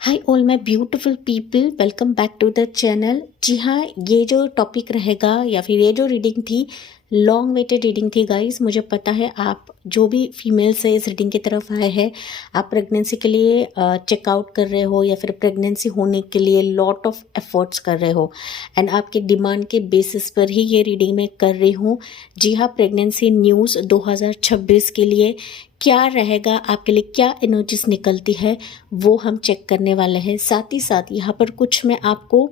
Hi all my beautiful people, welcome back to the channel. जी हाँ, ये जो टॉपिक रहेगा या फिर ये जो रीडिंग थी, लॉन्ग वेटेड रीडिंग थी गाइस। मुझे पता है आप जो भी फीमेल्स है इस रीडिंग की तरफ आए हैं, आप प्रेगनेंसी के लिए चेकआउट कर रहे हो या फिर प्रेगनेंसी होने के लिए लॉट ऑफ एफर्ट्स कर रहे हो एंड आपके डिमांड के बेसिस पर ही ये रीडिंग मैं कर रही हूँ। जी हाँ, प्रेगनेंसी न्यूज़ 2026 के लिए क्या रहेगा, आपके लिए क्या एनर्जीज निकलती है वो हम चेक करने वाले हैं। साथ ही साथ यहाँ पर कुछ मैं आपको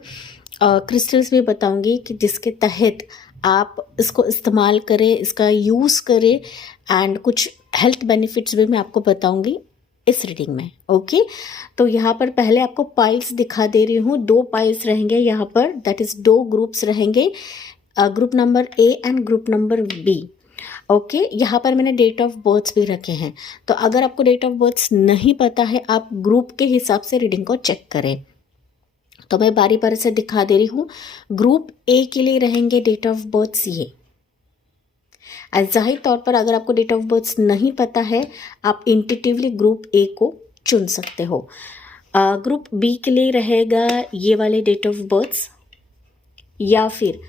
क्रिस्टल्स भी बताऊंगी कि जिसके तहत आप इसको इस्तेमाल करें, इसका यूज़ करें एंड कुछ हेल्थ बेनिफिट्स भी मैं आपको बताऊंगी इस रीडिंग में। ओके, तो यहाँ पर पहले आपको पाइल्स दिखा दे रही हूँ। 2 पाइल्स रहेंगे यहाँ पर, दैट इज़ 2 ग्रुप्स रहेंगे, group number a and group number b. Okay, यहाँ पर मैंने डेट ऑफ बर्थ भी रखे हैं, तो अगर आपको डेट ऑफ बर्थ नहीं पता है आप ग्रुप के हिसाब से रीडिंग को चेक करें। तो मैं बारी बारी से दिखा दे रही हूँ। ग्रुप ए के लिए रहेंगे डेट ऑफ बर्थ ये। जाहिर तौर पर अगर आपको डेट ऑफ बर्थ नहीं पता है आप इंट्यूटिवली ग्रुप ए को चुन सकते हो। ग्रुप बी के लिए रहेगा ये वाले डेट ऑफ बर्थ, या फिर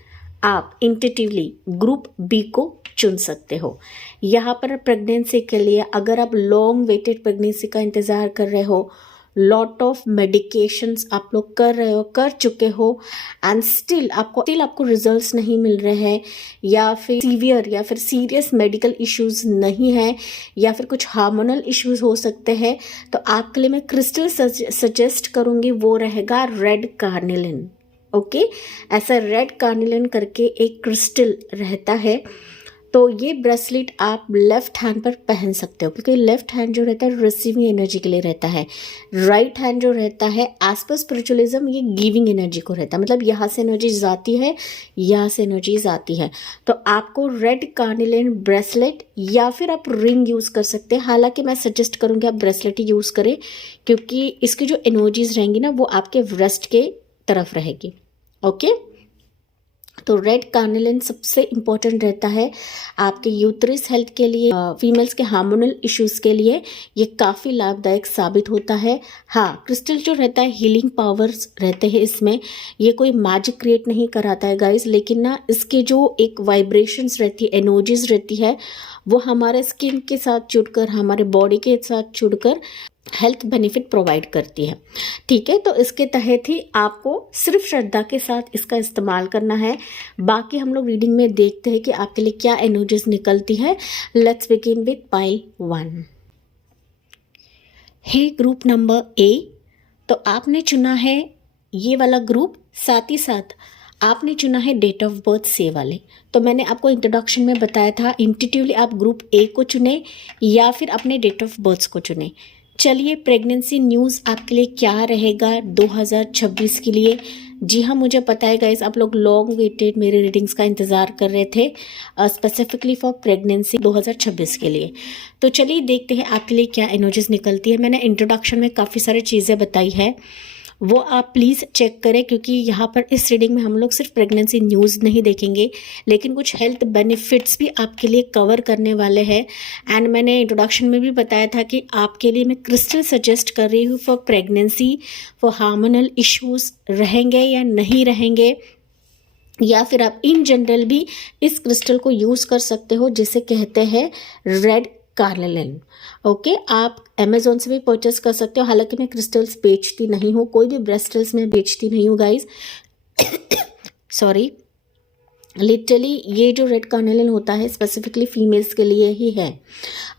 आप इंट्यूटिवली ग्रुप बी को चुन सकते हो। यहाँ पर प्रेगनेंसी के लिए अगर आप लॉन्ग वेटेड प्रेगनेंसी का इंतज़ार कर रहे हो, लॉट ऑफ मेडिकेशंस आप लोग कर रहे हो, कर चुके हो एंड स्टिल आपको रिजल्ट्स नहीं मिल रहे हैं, या फिर सीवियर या फिर सीरियस मेडिकल इश्यूज नहीं है, या फिर कुछ हार्मोनल इश्यूज हो सकते हैं, तो आपके लिए मैं क्रिस्टल सजेस्ट करूँगी, वो रहेगा रेड कार्निलिन। ओके, ऐसा रेड कार्निलिन करके एक क्रिस्टल रहता है, तो ये ब्रेसलेट आप लेफ्ट हैंड पर पहन सकते हो, क्योंकि लेफ्ट हैंड जो रहता है रिसीविंग एनर्जी के लिए रहता है, राइट हैंड जो रहता है एज पर स्पिरिचुअलिज्म ये गिविंग एनर्जी को रहता है, मतलब यहाँ से एनर्जी जाती है, यहाँ से एनर्जीज आती है। तो आपको रेड कार्निलिन ब्रेसलेट या फिर आप रिंग यूज़ कर सकते हैं। हालांकि मैं सजेस्ट करूँगी आप ब्रेसलेट ही यूज़ करें, क्योंकि इसकी जो एनर्जीज रहेंगी ना वो आपके व्रिस्ट के तरफ रहेगी। ओके, तो रेड कार्निलिन सबसे इम्पॉर्टेंट रहता है आपके यूट्रस हेल्थ के लिए, फीमेल्स के हार्मोनल इश्यूज के लिए ये काफ़ी लाभदायक साबित होता है। हाँ, क्रिस्टल जो रहता है हीलिंग पावर्स रहते हैं इसमें, ये कोई मैजिक क्रिएट नहीं कराता है गाइस, लेकिन ना इसके जो एक वाइब्रेशंस रहती है, एनर्जीज रहती है, वो हमारे स्किन के साथ जुड़कर, हमारे बॉडी के साथ जुड़कर हेल्थ बेनिफिट प्रोवाइड करती है। ठीक है, तो इसके तहत ही आपको सिर्फ श्रद्धा के साथ इसका इस्तेमाल करना है। बाकी हम लोग रीडिंग में देखते हैं कि आपके लिए क्या एनर्जीज निकलती है। Let's begin with pile 1। Hey group number a, तो आपने चुना है ये वाला ग्रुप, साथ ही साथ आपने चुना है डेट ऑफ बर्थ से वाले। तो मैंने आपको इंट्रोडक्शन में बताया था इंट्यूटिवली आप ग्रुप ए को चुने या फिर अपने डेट ऑफ बर्थ को चुने। चलिए, प्रेगनेंसी न्यूज़ आपके लिए क्या रहेगा 2026 के लिए। जी हाँ, मुझे पता है गाइस आप लोग लॉन्ग वेटेड मेरे रीडिंग्स का इंतज़ार कर रहे थे, स्पेसिफिकली फॉर प्रेगनेंसी 2026 के लिए। तो चलिए देखते हैं आपके लिए क्या एनर्जीज निकलती है। मैंने इंट्रोडक्शन में काफ़ी सारी चीज़ें बताई है, वो आप प्लीज़ चेक करें, क्योंकि यहाँ पर इस रीडिंग में हम लोग सिर्फ प्रेगनेंसी न्यूज़ नहीं देखेंगे, लेकिन कुछ हेल्थ बेनिफिट्स भी आपके लिए कवर करने वाले हैं। एंड मैंने इंट्रोडक्शन में भी बताया था कि आपके लिए मैं क्रिस्टल सजेस्ट कर रही हूँ for pregnancy, for hormonal issues रहेंगे या नहीं रहेंगे, या फिर आप इन जनरल भी इस क्रिस्टल को यूज़ कर सकते हो, जिसे कहते हैं रेड कार्निलिन। ओके, आप अमेजोन से भी परचेस कर सकते हो। हालांकि मैं क्रिस्टल्स बेचती नहीं हूँ, कोई भी ब्रेस्टल्स मैं बेचती नहीं हूँ गाइज सॉरी। लिटरली ये जो रेड कार्निलिन होता है स्पेसिफिकली फीमेल्स के लिए ही है।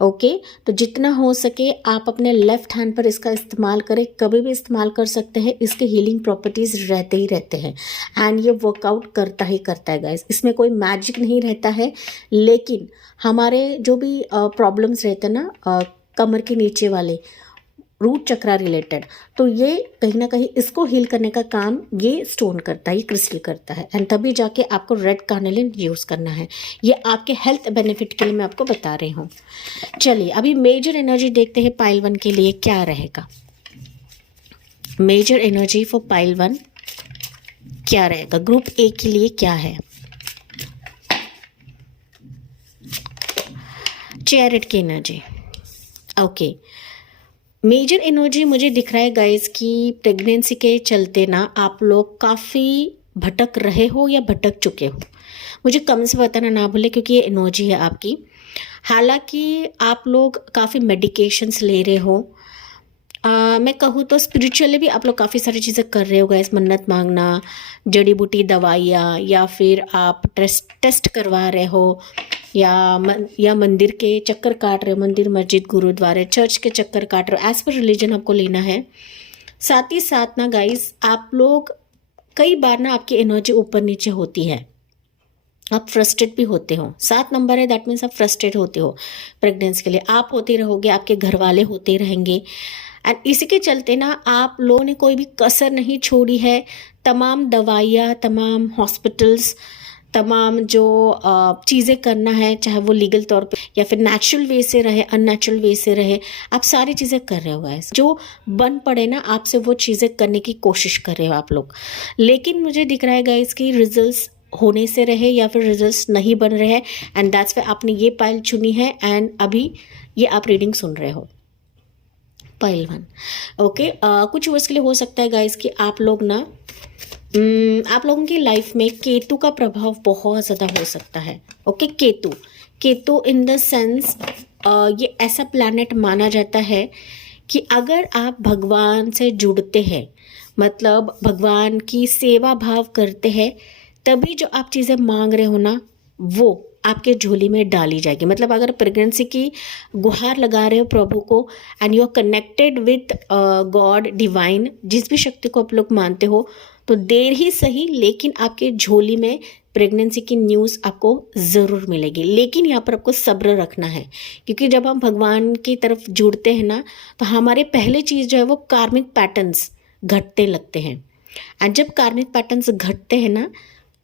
ओके, तो जितना हो सके आप अपने लेफ्ट हैंड पर इसका इस्तेमाल करें, कभी भी इस्तेमाल कर सकते हैं। इसके हीलिंग प्रॉपर्टीज़ रहते ही रहते हैं एंड ये वर्कआउट करता ही करता है गाइस। इसमें कोई मैजिक नहीं रहता है, लेकिन हमारे जो भी प्रॉब्लम्स रहते हैं ना कमर के नीचे वाले, रूट चक्रा रिलेटेड, तो ये कहीं ना कहीं इसको हील करने का काम ये स्टोन करता है, ये क्रिस्टल करता है, एंड तभी जाके आपको रेड कार्निलिन यूज़ करना है। ये आपके हेल्थ बेनिफिट के लिए मैं आपको बता रही हूँ। चलिए अभी मेजर एनर्जी देखते हैं पाइल 1 के लिए क्या रहेगा। मेजर एनर्जी फॉर पाइल 1 क्या रहेगा, ग्रुप ए के लिए क्या है। चैरिट की एनर्जी। ओके, मेजर एनर्जी मुझे दिख रहा है गाइस कि प्रेगनेंसी के चलते ना आप लोग काफ़ी भटक रहे हो या भटक चुके हो। मुझे कम से बताना ना भूले क्योंकि ये एनर्जी है आपकी। हालांकि आप लोग काफ़ी मेडिकेशंस ले रहे हो। मैं कहूँ तो स्पिरिचुअली भी आप लोग काफ़ी सारी चीज़ें कर रहे हो गाइस, मन्नत मांगना, जड़ी बूटी दवाइयाँ, या फिर आप टेस्ट करवा रहे हो, या मंदिर के चक्कर काट रहे हो, मंदिर मस्जिद गुरुद्वारे चर्च के चक्कर काट रहे हो। एज़ पर रिलीजन आपको लेना है। साथ ही साथ ना गाइस आप लोग कई बार ना आपकी एनर्जी ऊपर नीचे होती है, आप फ्रस्ट्रेट भी होते हो। 7 नंबर है, दैट मीन्स आप फ्रस्ट्रेट होते हो। प्रेगनेंसी के लिए आप होते रहोगे, आपके घर वाले होते रहेंगे, एंड इसी के चलते ना आप लोगों ने कोई भी कसर नहीं छोड़ी है। तमाम दवाइयाँ, तमाम हॉस्पिटल्स, तमाम जो चीज़ें करना है, चाहे वो लीगल तौर पे या फिर नेचुरल वे से रहे, अननेचुरल वे से रहे, आप सारी चीज़ें कर रहे हो गाइस। जो बन पड़े ना आपसे वो चीज़ें करने की कोशिश कर रहे हो आप लोग। लेकिन मुझे दिख रहा है गाइस कि रिजल्ट्स होने से रहे या फिर रिजल्ट्स नहीं बन रहे हैं, एंड दैट्स वाई आपने ये पाइल चुनी है एंड अभी ये आप रीडिंग सुन रहे हो। Pile 1 okay. कुछ वर्ष के लिए हो सकता है गाइस कि आप लोग ना आप लोगों की लाइफ में केतु का प्रभाव बहुत ज़्यादा हो सकता है। Okay, Ketu in the sense ये ऐसा प्लैनेट माना जाता है कि अगर आप भगवान से जुड़ते हैं, मतलब भगवान की सेवा भाव करते हैं, तभी जो आप चीज़ें मांग रहे हो ना वो आपके झोली में डाली जाएगी। मतलब अगर प्रेगनेंसी की गुहार लगा रहे हो प्रभु को and you are connected with God divine, जिस भी शक्ति को आप लोग मानते हो, तो देर ही सही लेकिन आपके झोली में प्रेगनेंसी की न्यूज़ आपको ज़रूर मिलेगी। लेकिन यहाँ पर आपको सब्र रखना है, क्योंकि जब हम भगवान की तरफ जुड़ते हैं ना तो हमारे पहले चीज़ जो है वो कार्मिक पैटर्न्स घटते लगते हैं। एंड जब कार्मिक पैटर्न्स घटते हैं ना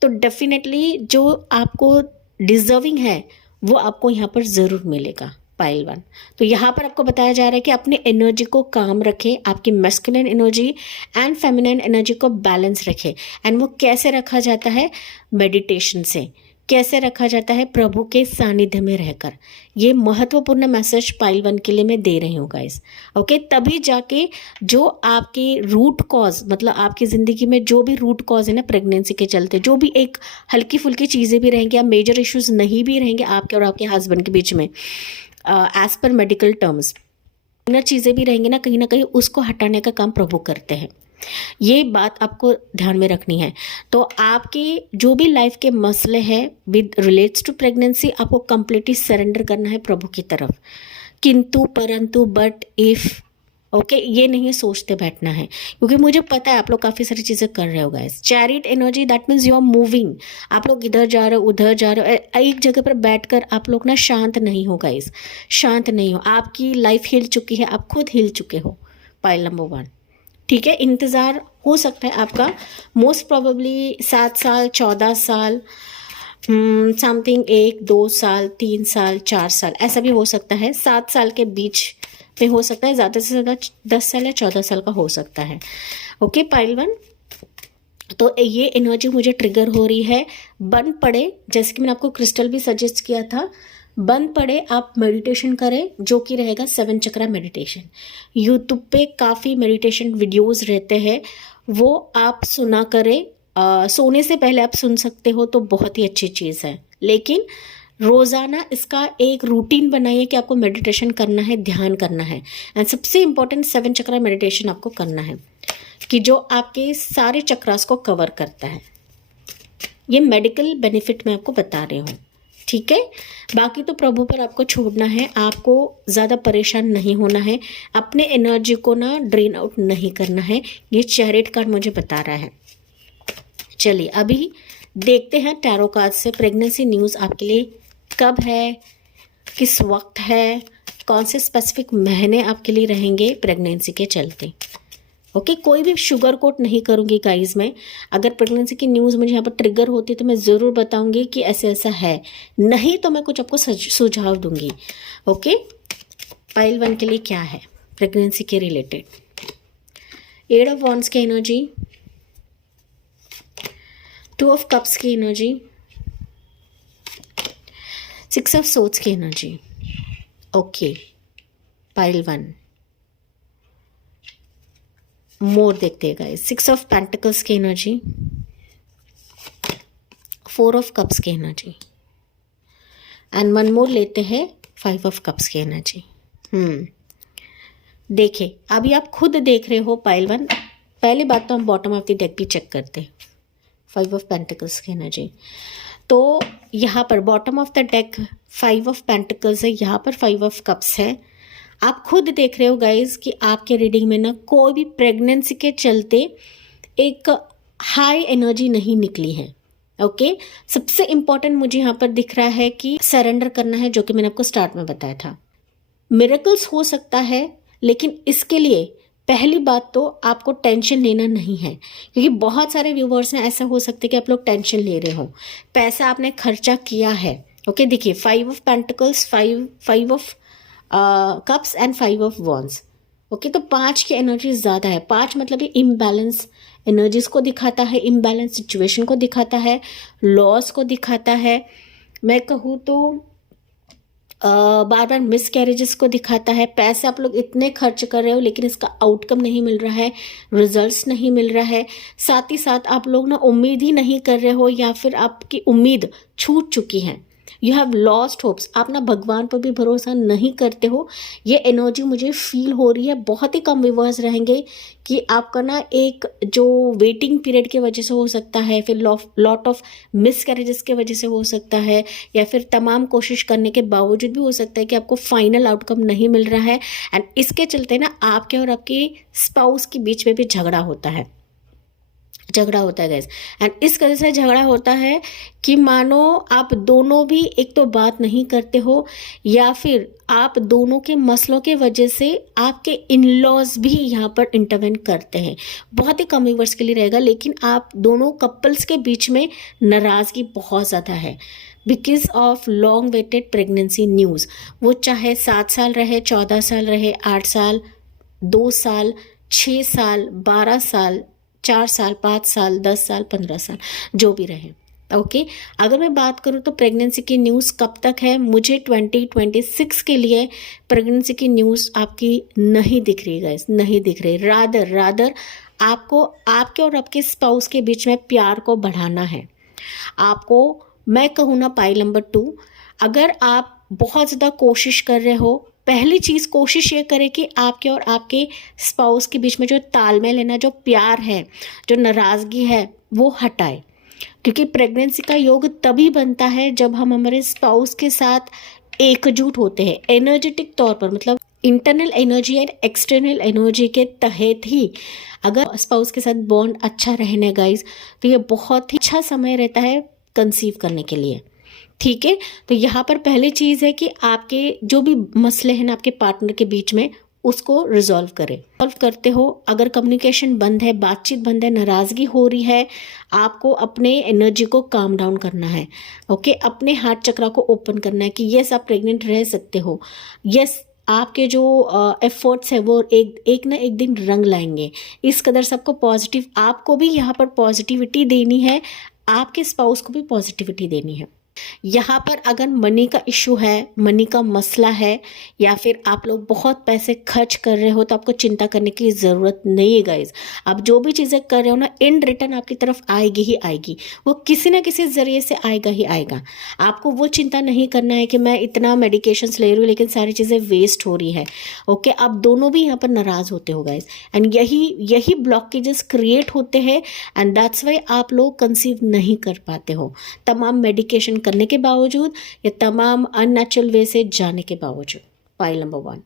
तो डेफिनेटली जो आपको डिजर्विंग है वो आपको यहाँ पर ज़रूर मिलेगा। पाइल 1 तो यहाँ पर आपको बताया जा रहा है कि अपने एनर्जी को काम रखें, आपकी masculine energy and feminine energy को बैलेंस रखें। एंड वो कैसे रखा जाता है? मेडिटेशन से। कैसे रखा जाता है? प्रभु के सानिध्य में रहकर। ये महत्वपूर्ण मैसेज पाइल 1 के लिए मैं दे रही हूँ गाइस। ओके, तभी जाके जो आपकी रूट कॉज, मतलब आपकी ज़िंदगी में जो भी रूट कॉज है ना प्रेगनेंसी के चलते, जो भी एक हल्की फुल्की चीज़ें भी रहेंगी या मेजर इश्यूज नहीं भी रहेंगे आपके और आपके हस्बैंड के बीच में, एज पर मेडिकल टर्म्स ना चीज़ें भी रहेंगी ना कहीं उसको हटाने का काम प्रभु करते हैं। ये बात आपको ध्यान में रखनी है। तो आपके जो भी लाइफ के मसले हैं विद रिलेट्स टू प्रेगनेंसी, आपको कंप्लीटली सरेंडर करना है प्रभु की तरफ। किंतु परंतु बट इफ, ओके, ये नहीं सोचते बैठना है, क्योंकि मुझे पता है आप लोग काफ़ी सारी चीज़ें कर रहे हो guys. Chariot energy, that means you are moving. आप लोग इधर जा रहे हो उधर जा रहे हो, एक जगह पर बैठकर आप लोग ना शांत नहीं हो गाइस, शांत नहीं हो। आपकी लाइफ हिल चुकी है, आप खुद हिल चुके हो। पाइल नंबर 1, ठीक है। इंतज़ार हो सकता है आपका मोस्ट प्रोबेबली 7 साल, 14 साल, समथिंग 1, 2 साल, 3 साल, 4 साल, ऐसा भी हो सकता है। 7 साल के बीच में हो सकता है, ज़्यादा से ज़्यादा 10 साल या 14 साल का हो सकता है। ओके पाइल 1, तो ये एनर्जी मुझे ट्रिगर हो रही है। बन पड़े, जैसे कि मैंने आपको क्रिस्टल भी सजेस्ट किया था, बन पड़े आप मेडिटेशन करें, जो कि रहेगा 7 चक्रा मेडिटेशन। यूट्यूब पे काफ़ी मेडिटेशन वीडियोस रहते हैं, वो आप सुना करें। सोने से पहले आप सुन सकते हो तो बहुत ही अच्छी चीज़ है, लेकिन रोज़ाना इसका एक रूटीन बनाइए कि आपको मेडिटेशन करना है, ध्यान करना है। एंड सबसे इम्पोर्टेंट 7 चक्रा मेडिटेशन आपको करना है कि जो आपके सारे चक्रास को कवर करता है। ये मेडिकल बेनिफिट मैं आपको बता रही हूँ, ठीक है। बाकी तो प्रभु पर आपको छोड़ना है, आपको ज़्यादा परेशान नहीं होना है, अपने एनर्जी को ना ड्रेन आउट नहीं करना है। ये चैरिट कार्ड मुझे बता रहा है। चलिए अभी देखते हैं टैरो कार्ड से प्रेगनेंसी न्यूज़ आपके लिए कब है, किस वक्त है, कौन से स्पेसिफिक महीने आपके लिए रहेंगे प्रेगनेंसी के चलते। ओके, कोई भी शुगर कोट नहीं करूँगी गाइज मैं। अगर प्रेगनेंसी की न्यूज़ मुझे यहाँ पर ट्रिगर होती है तो मैं ज़रूर बताऊँगी कि ऐसे ऐसा है, नहीं तो मैं कुछ आपको सुझाव दूँगी। ओके, पाइल 1 के लिए क्या है प्रेगनेंसी के रिलेटेड? 8 ऑफ वॉन्ड्स की एनर्जी, 2 ऑफ कप्स की एनर्जी, 6 ऑफ सोर्ड्स की एनर्जी। ओके पाइल 1, मोर देखते हैं गाइस, 6 ऑफ पेंटिकल्स की एनर्जी, 4 ऑफ कप्स की एनर्जी, एंड वन मोर लेते हैं 5 ऑफ कप्स की एनर्जी। देखिए अभी आप खुद देख रहे हो पाइल वन। पहली बात तो हम बॉटम ऑफ द डेक भी चेक करते हैं, 5 ऑफ पेंटिकल्स की एनर्जी। तो यहाँ पर bottom of the deck 5 of pentacles है, यहाँ पर 5 ऑफ कप्स है। आप खुद देख रहे हो गाइज कि आपके रीडिंग में ना कोई भी प्रेगनेंसी के चलते एक हाई एनर्जी नहीं निकली है। ओके सबसे इम्पॉर्टेंट मुझे यहाँ पर दिख रहा है कि सरेंडर करना है, जो कि मैंने आपको स्टार्ट में बताया था। मिरेकल्स हो सकता है, लेकिन इसके लिए पहली बात तो आपको टेंशन लेना नहीं है, क्योंकि बहुत सारे व्यूवर्स हैं, ऐसा हो सकता है कि आप लोग टेंशन ले रहे हो, पैसा आपने खर्चा किया है। ओके देखिए 5 of pentacles, 5 of cups and 5 of wands. Okay तो 5 की एनर्जी ज़्यादा है। 5 मतलब ये इम्बैलेंस एनर्जीज को दिखाता है, इम्बैलेंस सिचुएशन को दिखाता है, लॉस को दिखाता है। मैं कहूँ तो बार बार मिस कैरेजेस को दिखाता है। पैसे आप लोग इतने खर्च कर रहे हो लेकिन इसका आउटकम नहीं मिल रहा है, रिजल्ट्स नहीं मिल रहा है। साथ ही साथ आप लोग ना उम्मीद ही नहीं कर रहे हो, या फिर आपकी उम्मीद छूट चुकी है। यू हैव लॉस्ट होप्स, आप ना भगवान पर भी भरोसा नहीं करते हो। ये एनर्जी मुझे फील हो रही है। बहुत ही कम व्यूअर्स रहेंगे कि आपका ना एक जो वेटिंग पीरियड की वजह से हो सकता है, फिर लॉट ऑफ मिस कैरेजेस की वजह से हो सकता है, या फिर तमाम कोशिश करने के बावजूद भी हो सकता है कि आपको फाइनल आउटकम नहीं मिल रहा है। एंड इसके चलते ना आपके और आपके स्पाउस के बीच में भी झगड़ा होता है गाइस। एंड इस वजह से झगड़ा होता है कि मानो आप दोनों भी एक तो बात नहीं करते हो, या फिर आप दोनों के मसलों के वजह से आपके इन लॉज भी यहाँ पर इंटरवेन करते हैं। बहुत ही कम व्यूअर्स के लिए रहेगा, लेकिन आप दोनों कपल्स के बीच में नाराज़गी बहुत ज़्यादा है because of long waited pregnancy news. वो चाहे 7 साल रहे, 14 साल रहे, 8 साल, 2 साल, 6 साल, 12 साल, 4 साल, 5 साल, 10 साल, 15 साल, जो भी रहे। ओके अगर मैं बात करूँ तो प्रेगनेंसी की न्यूज़ कब तक है, मुझे 2026 के लिए प्रेगनेंसी की न्यूज़ आपकी नहीं दिख रही गाइस, नहीं दिख रही। रादर आपको आपके और आपके स्पाउस के बीच में प्यार को बढ़ाना है। आपको मैं कहूँ ना पाइल नंबर 2, अगर आप बहुत ज़्यादा कोशिश कर रहे हो, पहली चीज़ कोशिश ये करें कि आपके और आपके स्पाउस के बीच में जो तालमेल है ना, जो प्यार है, जो नाराज़गी है, वो हटाए। क्योंकि प्रेगनेंसी का योग तभी बनता है जब हम हमारे स्पाउस के साथ एकजुट होते हैं एनर्जेटिक तौर पर, मतलब internal energy and external energy के तहत ही। अगर स्पाउस के साथ बॉन्ड अच्छा रहने गाइस, तो ये बहुत ही अच्छा समय रहता है कंसीव करने के लिए। ठीक है, तो यहाँ पर पहली चीज़ है कि आपके जो भी मसले हैं ना आपके पार्टनर के बीच में, उसको रिजॉल्व करें। सॉल्व करते हो, अगर कम्युनिकेशन बंद है, बातचीत बंद है, नाराज़गी हो रही है, आपको अपने एनर्जी को काम डाउन करना है। ओके अपने हार्ट चक्रा को ओपन करना है कि यस आप प्रेग्नेंट रह सकते हो, यस आपके जो एफर्ट्स है वो एक ना एक दिन रंग लाएंगे। इस कदर सबको पॉजिटिव, आपको भी यहाँ पर पॉजिटिविटी देनी है, आपके स्पाउस को भी पॉजिटिविटी देनी है। यहाँ पर अगर मनी का इशू है, मनी का मसला है, या फिर आप लोग बहुत पैसे खर्च कर रहे हो, तो आपको चिंता करने की ज़रूरत नहीं है गाइज। आप जो भी चीज़ें कर रहे हो ना, इन रिटर्न आपकी तरफ आएगी ही आएगी, वो किसी ना किसी ज़रिए से आएगा ही आएगा। आपको वो चिंता नहीं करना है कि मैं इतना मेडिकेशंस ले रही हूँ लेकिन सारी चीज़ें वेस्ट हो रही है। ओके आप दोनों भी यहाँ पर नाराज़ होते हो गाइज, एंड यही ब्लॉकेजेस क्रिएट होते हैं, एंड दैट्स वाई आप लोग कंसीव नहीं कर पाते हो, तमाम मेडिकेशन करने के बावजूद या तमाम अननेचुरल वे से जाने के बावजूद। Pile number 1।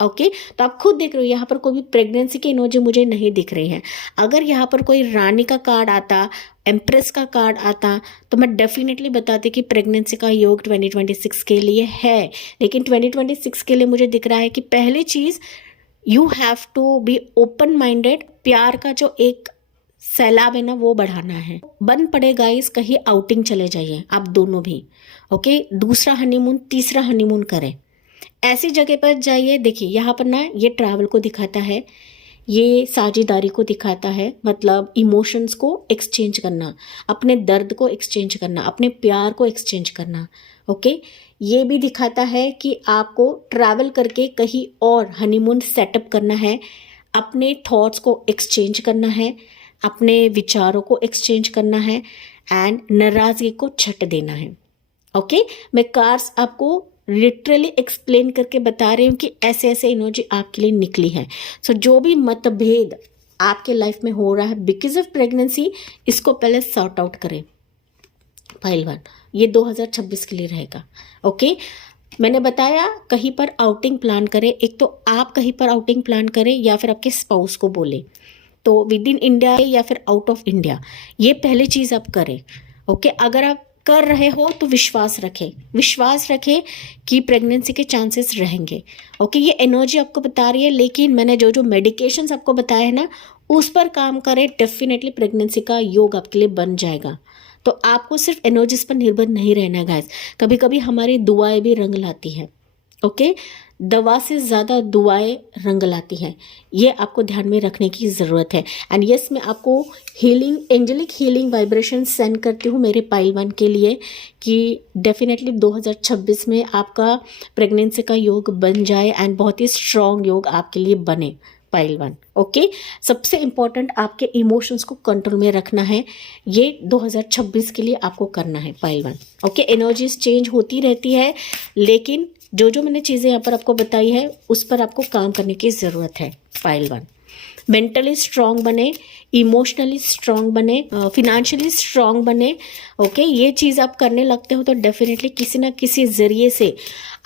ओके तो आप खुद देख रहे हो यहाँ पर कोई भी प्रेगनेंसी की एनर्जी मुझे नहीं दिख रही है। अगर यहाँ पर कोई रानी का कार्ड आता, एम्प्रेस का कार्ड आता, तो मैं डेफिनेटली बताती कि प्रेगनेंसी का योग 2026 के लिए है। लेकिन 2026 के लिए मुझे दिख रहा है कि पहली चीज़ you have to be open minded. प्यार का जो एक सैलाब है ना वो बढ़ाना है। बन पड़े गाइस, कहीं आउटिंग चले जाइए आप दोनों भी। ओके दूसरा हनीमून, तीसरा हनीमून करें, ऐसी जगह पर जाइए। देखिए यहाँ पर ना ये ट्रैवल को दिखाता है, ये साझेदारी को दिखाता है, मतलब इमोशंस को एक्सचेंज करना, अपने दर्द को एक्सचेंज करना, अपने प्यार को एक्सचेंज करना। ओके ये भी दिखाता है कि आपको ट्रैवल करके कहीं और हनीमून सेटअप करना है, अपने थॉट्स को एक्सचेंज करना है, अपने विचारों को एक्सचेंज करना है एंड नाराज़गी को छट देना है। ओके, मैं कार्ड्स आपको लिटरली एक्सप्लेन करके बता रही हूँ कि ऐसे ऐसे एनर्जी आपके लिए निकली है। सो जो भी मतभेद आपके लाइफ में हो रहा है बिकॉज ऑफ प्रेगनेंसी, इसको पहले सॉर्ट आउट करें। पाइल 1 ये 2026 के लिए रहेगा। ओके, मैंने बताया कहीं पर आउटिंग प्लान करें। एक तो आप कहीं पर आउटिंग प्लान करें या फिर आपके स्पाउस को बोले, तो विद इन इंडिया या फिर आउट ऑफ इंडिया, ये पहली चीज़ आप करें। ओके, अगर आप कर रहे हो तो विश्वास रखें कि प्रेगनेंसी के चांसेस रहेंगे। ओके, ये एनर्जी आपको बता रही है, लेकिन मैंने जो जो मेडिकेशंस आपको बताए हैं ना, उस पर काम करें, डेफिनेटली प्रेगनेंसी का योग आपके लिए बन जाएगा। तो आपको सिर्फ एनर्जीज पर निर्भर नहीं रहना है गाइस। कभी कभी हमारी दुआएं भी रंग लाती हैं। ओके, दवा से ज़्यादा दुआएं रंग लाती हैं, ये आपको ध्यान में रखने की ज़रूरत है। एंड यस, मैं आपको healing, angelic healing vibration send करती हूँ मेरे पाइल 1 के लिए कि डेफिनेटली 2026 में आपका प्रेगनेंसी का योग बन जाए एंड बहुत ही स्ट्रॉन्ग योग आपके लिए बने। पाइल 1, ओके, सबसे इम्पॉर्टेंट आपके इमोशंस को कंट्रोल में रखना है, ये 2026 के लिए आपको करना है पाइल 1। ओके, एनर्जीज चेंज होती रहती है, लेकिन जो जो मैंने चीज़ें यहाँ पर आपको बताई है उस पर आपको काम करने की ज़रूरत है। पाइल 1, मेंटली स्ट्रांग बने, इमोशनली स्ट्रांग बने, फिनेंशियली स्ट्रांग बने। ओके, ये चीज़ आप करने लगते हो तो डेफिनेटली किसी ना किसी ज़रिए से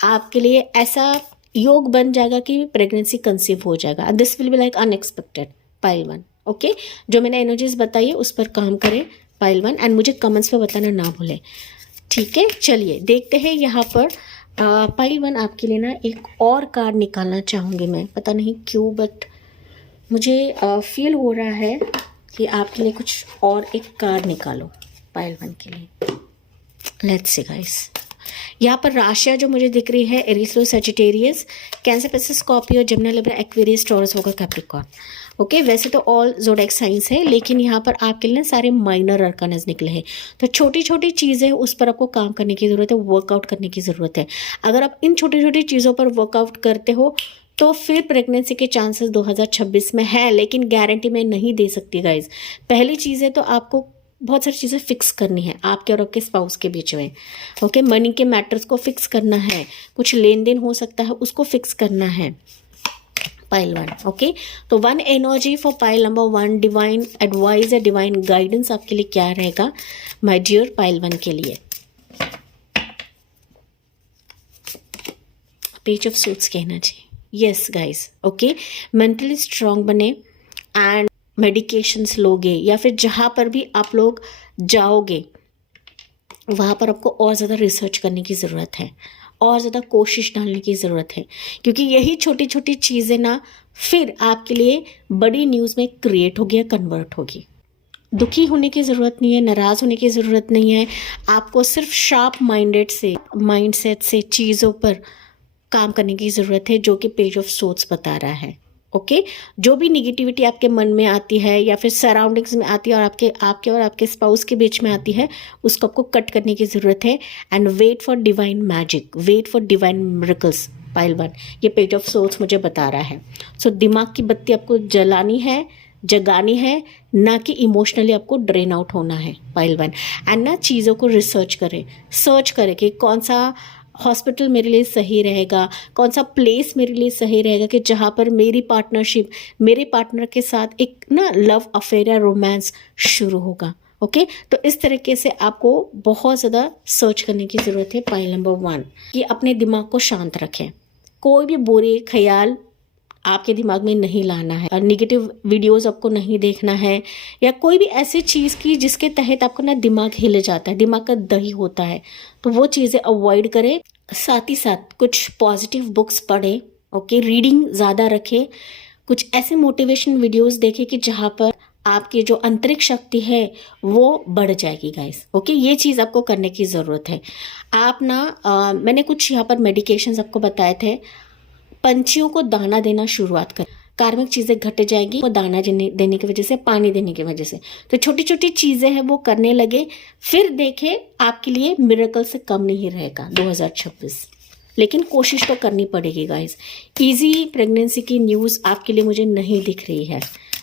आपके लिए ऐसा योग बन जाएगा कि प्रेगनेंसी कंसीव हो जाएगा। This will be like unexpected. Pile 1, okay, जो मैंने एनर्जीज बताई है उस पर काम करें पाइल 1, एंड मुझे कमेंट्स पे बताना ना भूलें। ठीक है, चलिए देखते हैं यहाँ पर पाइल 1 आपके लिए ना एक और कार्ड निकालना चाहूँगी मैं, पता नहीं क्यों, बट मुझे फील हो रहा है कि आपके लिए कुछ और एक कार्ड निकालो पाइल 1 के लिए। लेट्स सी गाइस, यहाँ पर राशियाँ जो मुझे दिख रही है Aries, Leo, Sagittarius, Cancer, Pisces, Scorpio, Gemini, Libra, Aquarius, Taurus होगा, कैप्रिकॉर्न। ओके, वैसे तो ऑल ज़ोडिएक साइंस है, लेकिन यहाँ पर आपके लिए सारे माइनर अरकानस निकले हैं। तो छोटी छोटी चीज़ें उस पर आपको काम करने की ज़रूरत है, वर्कआउट करने की ज़रूरत है। अगर आप इन छोटी छोटी चीज़ों पर वर्कआउट करते हो तो फिर प्रेगनेंसी के चांसेस 2026 में है, लेकिन गारंटी मैं नहीं दे सकती गाइज। पहली चीज़ है तो आपको बहुत सारी चीज़ें फिक्स करनी है आपके और आपके स्पाउस के बीच में। ओके, मनी के मैटर्स को फिक्स करना है, कुछ लेन देन हो सकता है उसको फिक्स करना है। पाइल 1, ओके, तो 1 energy for pile number 1, divine advice या डिवाइन गाइडेंस आपके लिए क्या रहेगा माय डियर पाइल 1 के लिए। पेज ऑफ सूट्स कहना चाहिए। Yes guys, okay, mentally strong बने एंड मेडिकेशंस लोगे या फिर जहाँ पर भी आप लोग जाओगे वहाँ पर आपको और ज़्यादा रिसर्च करने की ज़रूरत है, और ज़्यादा कोशिश डालने की ज़रूरत है, क्योंकि यही छोटी छोटी चीज़ें ना फिर आपके लिए बड़ी न्यूज़ में क्रिएट होगी या कन्वर्ट होगी। दुखी होने की ज़रूरत नहीं है, नाराज़ होने की ज़रूरत नहीं है, आपको सिर्फ शार्प माइंडसेट से चीज़ों पर काम करने की ज़रूरत है, जो कि पेज ऑफ सोर्ट्स बता रहा है। ओके, जो भी निगेटिविटी आपके मन में आती है या फिर सराउंडिंग्स में आती है और आपके और आपके स्पाउस के बीच में आती है, उसको आपको कट करने की ज़रूरत है। And wait for divine magic, wait for divine miracles. Pile 1, ये पेज ऑफ सोर्ट्स मुझे बता रहा है। सो दिमाग की बत्ती आपको जलानी है, जगानी है, ना कि इमोशनली आपको ड्रेन आउट होना है पाइल 1। एंड ना चीज़ों को रिसर्च करें, सर्च करें कि कौन सा हॉस्पिटल मेरे लिए सही रहेगा, कौन सा प्लेस मेरे लिए सही रहेगा कि जहाँ पर मेरी पार्टनरशिप, मेरे पार्टनर के साथ एक ना लव अफेयर या रोमांस शुरू होगा। ओके, तो इस तरीके से आपको बहुत ज़्यादा सर्च करने की ज़रूरत है पाइल नंबर 1, कि अपने दिमाग को शांत रखें, कोई भी बुरे ख्याल आपके दिमाग में नहीं लाना है, नेगेटिव वीडियोस आपको नहीं देखना है, या कोई भी ऐसी चीज़ की जिसके तहत आपका ना दिमाग हिल जाता है, दिमाग का दही होता है, तो वो चीज़ें अवॉइड करें। साथ ही साथ कुछ पॉजिटिव बुक्स पढ़ें। ओके, रीडिंग ज़्यादा रखें, कुछ ऐसे मोटिवेशन वीडियोस देखें कि जहाँ पर आपकी जो आंतरिक शक्ति है वो बढ़ जाएगी गाइस। ओके, ये चीज़ आपको करने की ज़रूरत है। आप ना मैंने कुछ यहाँ पर मेडिकेशंस आपको बताए थे। पंछियों को दाना देना शुरुआत करें, कार्मिक चीज़ें घट जाएंगी वो दाना देने की वजह से, पानी देने की वजह से। तो छोटी छोटी चीज़ें हैं वो करने लगे, फिर देखें आपके लिए मिरेकल से कम नहीं रहेगा 2026। लेकिन कोशिश तो करनी पड़ेगी गाइस। इजी प्रेगनेंसी की न्यूज़ आपके लिए मुझे नहीं दिख रही है।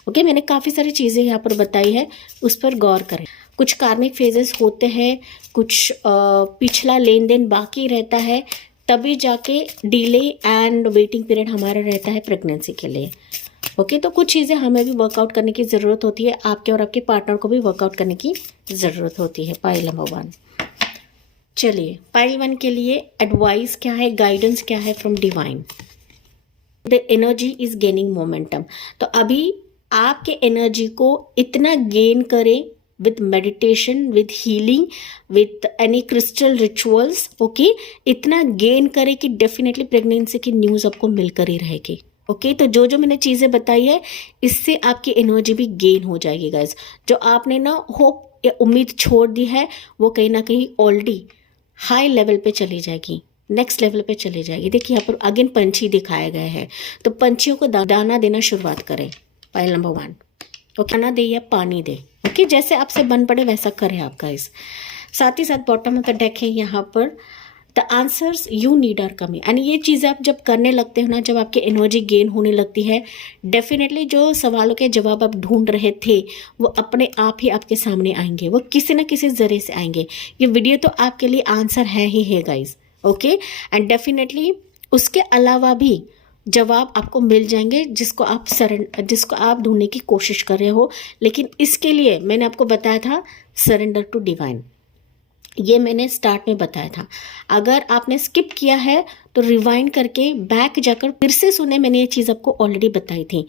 ओके, मैंने काफ़ी सारी चीज़ें यहाँ पर बताई है, उस पर गौर करें। कुछ कार्मिक फेजेस होते हैं, कुछ पिछला लेन देन बाकी रहता है, तभी जाके डिले एंड वेटिंग पीरियड हमारा रहता है प्रेगनेंसी के लिए। ओके, तो कुछ चीज़ें हमें भी वर्कआउट करने की ज़रूरत होती है, आपके और आपके पार्टनर को भी वर्कआउट करने की ज़रूरत होती है। Pile number 1। चलिए, पाइल 1 के लिए एडवाइस क्या है, गाइडेंस क्या है from divine. The energy is gaining momentum. तो अभी आपके एनर्जी को इतना गेन करें with meditation, with healing, with any crystal rituals. Okay, इतना गेन करें कि डेफिनेटली प्रेगनेंसी की न्यूज़ आपको मिलकर ही रहेगी। ओके, तो जो जो मैंने चीज़ें बताई है, इससे आपकी एनर्जी भी गेन हो जाएगी गाइज। जो आपने ना होप या उम्मीद छोड़ दी है, वो कहीं ना कहीं ऑलरेडी हाई लेवल पे चली जाएगी, नेक्स्ट लेवल पे चली जाएगी। देखिए यहाँ पर अगेन पंछी दिखाया गया है, तो पंछियों को दाना देना शुरुआत करें। Pile number 1। ओके, खाना दे या पानी दे। ओके, जैसे आपसे बन पड़े वैसा करें आप गाइस। साथ ही साथ बॉटम ऑफ द डेक है यहाँ पर the answers you need are coming. And ये चीज़ें आप जब करने लगते हो ना, जब आपकी एनर्जी गेन होने लगती है, डेफिनेटली जो सवालों के जवाब आप ढूंढ रहे थे वो अपने आप ही आपके सामने आएंगे, वो किसी न किसी जरिए से आएंगे। ये वीडियो तो आपके लिए आंसर है ही है गाइज। ओके, एंड डेफिनेटली उसके अलावा भी जवाब आपको मिल जाएंगे जिसको आप ढूंढने की कोशिश कर रहे हो। लेकिन इसके लिए मैंने आपको बताया था सरेंडर टू डिवाइन, ये मैंने स्टार्ट में बताया था। अगर आपने स्किप किया है तो रिवाइंड करके बैक जाकर फिर से सुने, मैंने ये चीज़ आपको ऑलरेडी बताई थी।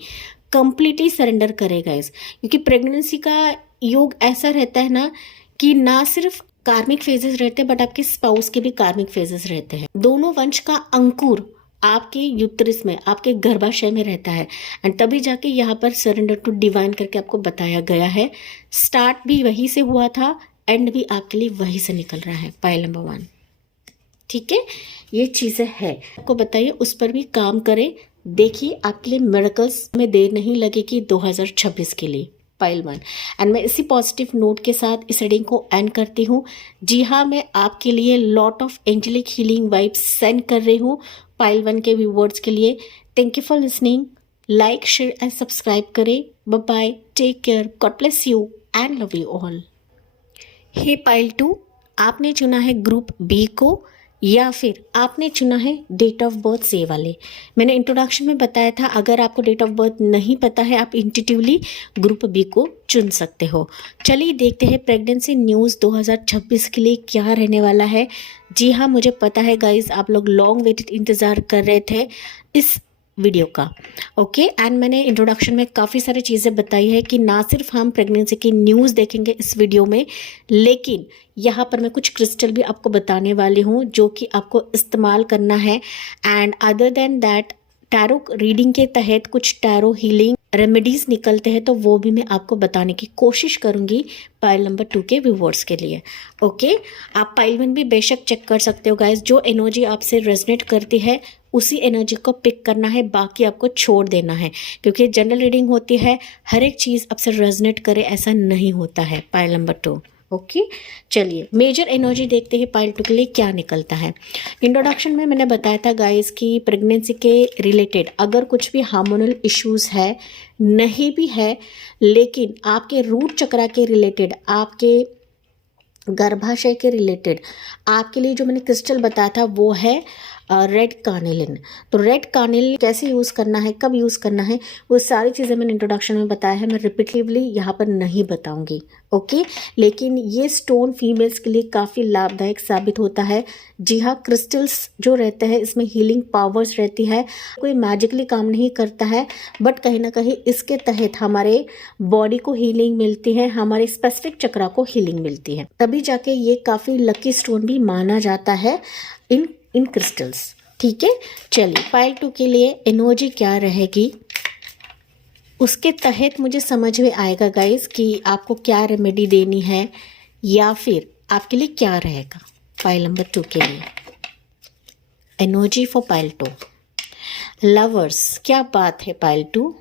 कंप्लीटली सरेंडर करेगा इस, क्योंकि प्रेगनेंसी का योग ऐसा रहता है ना कि ना सिर्फ कार्मिक फेजेस रहते हैं बट आपके स्पाउस के भी कार्मिक फेजेस रहते हैं। दोनों वंश का अंकुर आपके यूट्रस में, आपके गर्भाशय में रहता है, एंड तभी जाके यहाँ पर सरेंडर टू डिवाइन करके आपको बताया गया है। स्टार्ट भी वहीं से हुआ था, एंड भी आपके लिए वहीं से निकल रहा है। पाइल नंबर 1, ठीक है, ये चीज़ें है, आपको बताइए, उस पर भी काम करें। देखिए आपके लिए मिरेकल्स में देर नहीं लगेगी 2026 के लिए। पाइल 1। एंड मैं इसी पॉजिटिव नोट के साथ इस रीडिंग को एंड करती हूँ। जी हाँ, मैं आपके लिए lot of angelic healing vibes send कर रही हूँ पाइल 1 के व्यूवर्स के लिए। Thank you for listening. Like, share and subscribe करें। Bye bye, take care, God bless you and love you all. Hey pile 2, आपने चुना है ग्रुप बी को या फिर आपने चुना है डेट ऑफ बर्थ से वाले। मैंने इंट्रोडक्शन में बताया था, अगर आपको डेट ऑफ बर्थ नहीं पता है आप इंट्यूटिवली ग्रुप बी को चुन सकते हो। चलिए देखते हैं प्रेगनेंसी न्यूज़ 2026 के लिए क्या रहने वाला है। जी हाँ, मुझे पता है गाइज, आप लोग लॉन्ग वेटेड इंतज़ार कर रहे थे इस वीडियो का। ओके, एंड मैंने इंट्रोडक्शन में काफ़ी सारी चीज़ें बताई है कि ना सिर्फ हम प्रेगनेंसी की न्यूज़ देखेंगे इस वीडियो में, लेकिन यहाँ पर मैं कुछ क्रिस्टल भी आपको बताने वाली हूँ जो कि आपको इस्तेमाल करना है। And other than that, tarot reading के तहत कुछ टैरो हीलिंग रेमेडीज निकलते हैं, तो वो भी मैं आपको बताने की कोशिश करूंगी पाइल नंबर 2 के व्यूवर्स के लिए। ओके, आप पाइल 1 भी बेशक चेक कर सकते हो गाइज। जो एनर्जी आपसे रेजोनेट करती है उसी एनर्जी को पिक करना है, बाकी आपको छोड़ देना है, क्योंकि जनरल रीडिंग होती है, हर एक चीज़ आपसे रेजोनेट करे ऐसा नहीं होता है। Pile number 2। ओके, चलिए मेजर एनर्जी देखते हैं पाइल 2 के लिए क्या निकलता है। इंट्रोडक्शन में मैंने बताया था गाइस कि प्रेगनेंसी के रिलेटेड अगर कुछ भी हार्मोनल इश्यूज है, नहीं भी है, लेकिन आपके रूट चक्रा के रिलेटेड, आपके गर्भाशय के रिलेटेड आपके लिए जो मैंने क्रिस्टल बताया था वो है रेड कार्नेलिन। तो रेड कार्नेलिन कैसे यूज़ करना है, कब यूज़ करना है, वो सारी चीज़ें मैंने इंट्रोडक्शन में बताया है, मैं रिपीटिवली यहाँ पर नहीं बताऊंगी। ओके, लेकिन ये स्टोन फीमेल्स के लिए काफ़ी लाभदायक साबित होता है। जी हाँ, क्रिस्टल्स जो रहते हैं इसमें हीलिंग पावर्स रहती है, कोई मैजिकली काम नहीं करता है, बट कहीं ना कहीं इसके तहत हमारे बॉडी को हीलिंग मिलती है, हमारे स्पेसिफिक चक्रा को हीलिंग मिलती है, तभी जाके ये काफ़ी लकी स्टोन भी माना जाता है इन क्रिस्टल्स। ठीक है, चलिए पाइल 2 के लिए एनर्जी क्या रहेगी उसके तहत मुझे समझ में आएगा गाइस कि आपको क्या रेमेडी देनी है या फिर आपके लिए क्या रहेगा। पाइल नंबर 2 के लिए एनर्जी फॉर पाइल 2 लवर्स, क्या बात है पाइल 2।